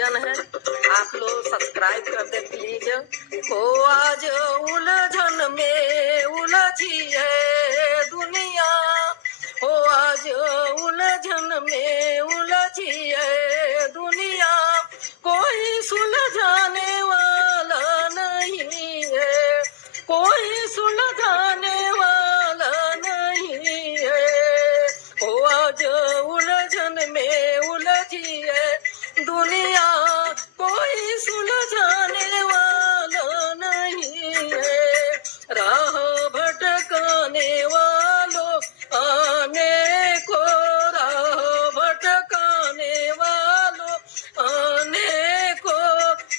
भजन है, आप लोग सब्सक्राइब कर दे प्लीज। हो आज उलझन में उलझी है दुनिया, हो आज उलझन में उलझी है दुनिया, कोई सुलझाने वाला नहीं है, कोई सुलझाने वाला नहीं है। हो आज उलझन में उलझी है दुनिया, कोई सुलझाने वाला नहीं है। राह भटकाने वालों आने को, राह भटकाने वालों आने को,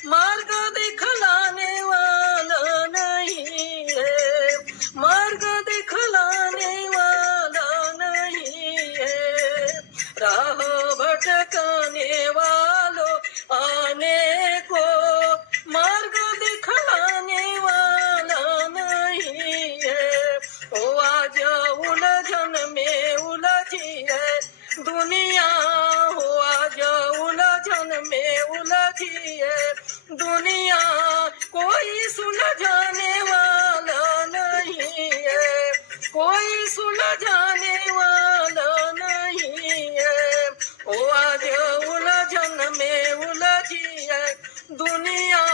मार्ग दिखलाने वाला नहीं है, मार्ग दिखलाने वाला नहीं है। राह भटकाने वालों आने को, मार्ग दिखलाने वाला नहीं है। ओ आज उलझन में उलझी है दुनिया, हो आज उलझन में उलझी है दुनिया, कोई सुलझाने वाला नहीं है, कोई सुलझाने वाला नहीं है। ओ आज उलझन में उलझी है दुनिया,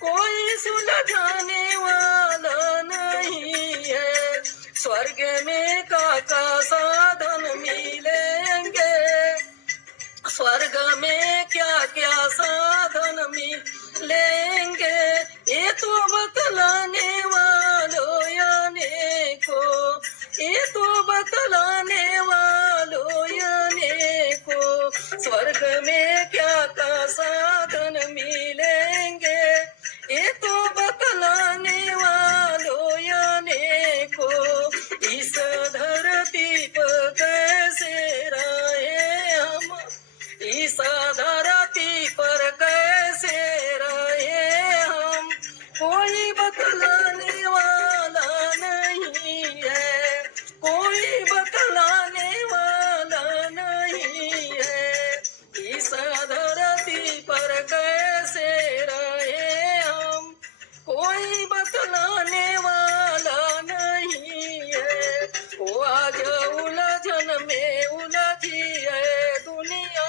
कोई सुलझाने वाला नहीं है। स्वर्ग में का साधन मिलेंगे, स्वर्ग में क्या क्या साधन मिलेंगे, ये तो बतलाने वालों याने को, ये तो बतलाने वालों याने को। स्वर्ग में क्या क्या साधन मिलेंगे, ये तो बतलाने वालों याने को। इस धरती पर कैसे रहे हम, इस धरती पर कैसे रहे हम, कोई बतलाने वाला नहीं है, कोई बतलाने वाला नहीं है। इस धरती पर कैसे रहे हम, कोई बतलाने वाला नहीं है। वो आज उलझन में उलझी है दुनिया,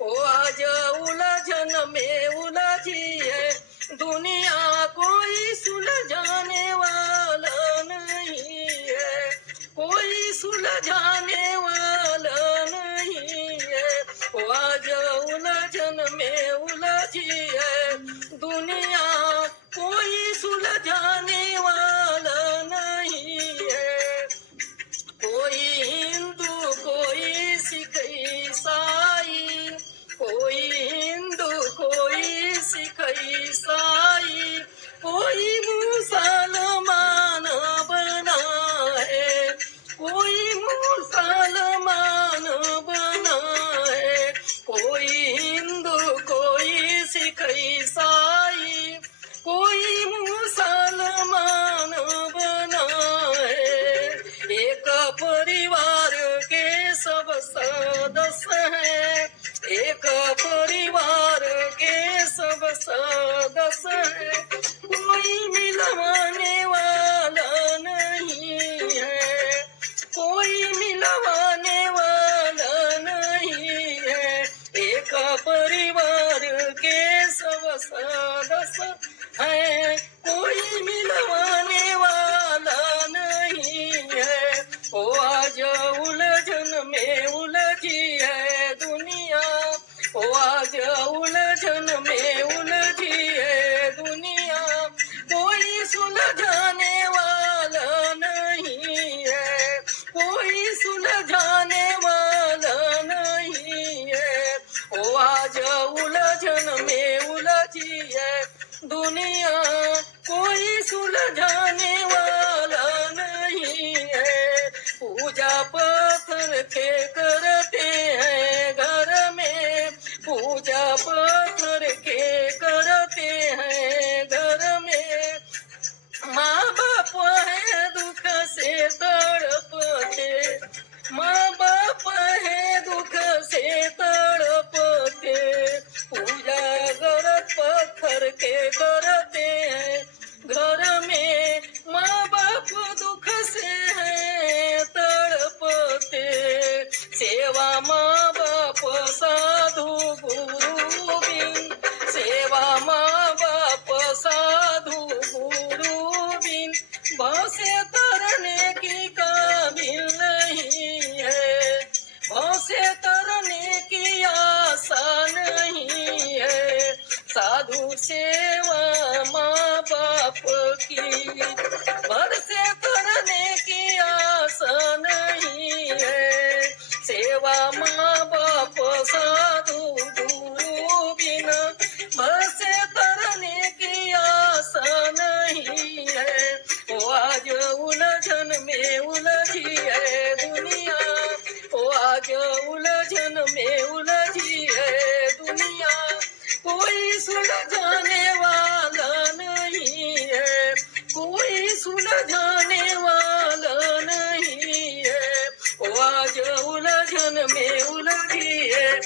वो आज उलझन में उलझी है दुनिया, कोई सुलझाने वाला नहीं है, कोई सुलझाने वाला नहीं है। वो आज उलझन में उलझी है दुनिया, कोई सुलझाने वाला नहीं है। कोई हिंदू कोई सिख ईसाई, कोई हिंदू कोई सिख ईसाई, कोई मुसलमान बना है, कोई मुसलमान बना है। कोई हिंदू कोई सिख ईसाई, कोई मुसलमान बना है। एक परिवार के सब सदस्य हैं, एक परिवार के सब सदस्य हैं, कोई मिलवाने वाला नहीं है, कोई मिलवाने वाला नहीं है। एक परिवार के सब सदस्य हैं, कोई मिलवाने वाला नहीं है। ओ आज उलझन में उलझी है दुनिया, ओ आज उलझन में उलझी है दुनिया, कोई सुलझाने वाला नहीं है, कोई सुलझाने वाला नहीं है। ओ आज उलझन में उलझी है दुनिया, कोई सुलझाने वाला नहीं है। पूजा पत्थर के करते हैं घर में, पूजा पत्थर के करते हैं घर में। माँ बाप है दुख से तड़पते, माँ बाप है दुख से तड़पते, पूजा साधु सेवा माँ बाप की, भर से करने की आस नहीं है, सेवा माँ बाप साधु गुरु बिना भर से करने की आस नहीं है। ओ आज उलझन में उलझी है दुनिया, ओ आज उलझन में उलझी है दुनिया, कोई सुलझाने वाला नहीं है, कोई सुलझाने वाला नहीं है। ओ आज उलझन में उलझी है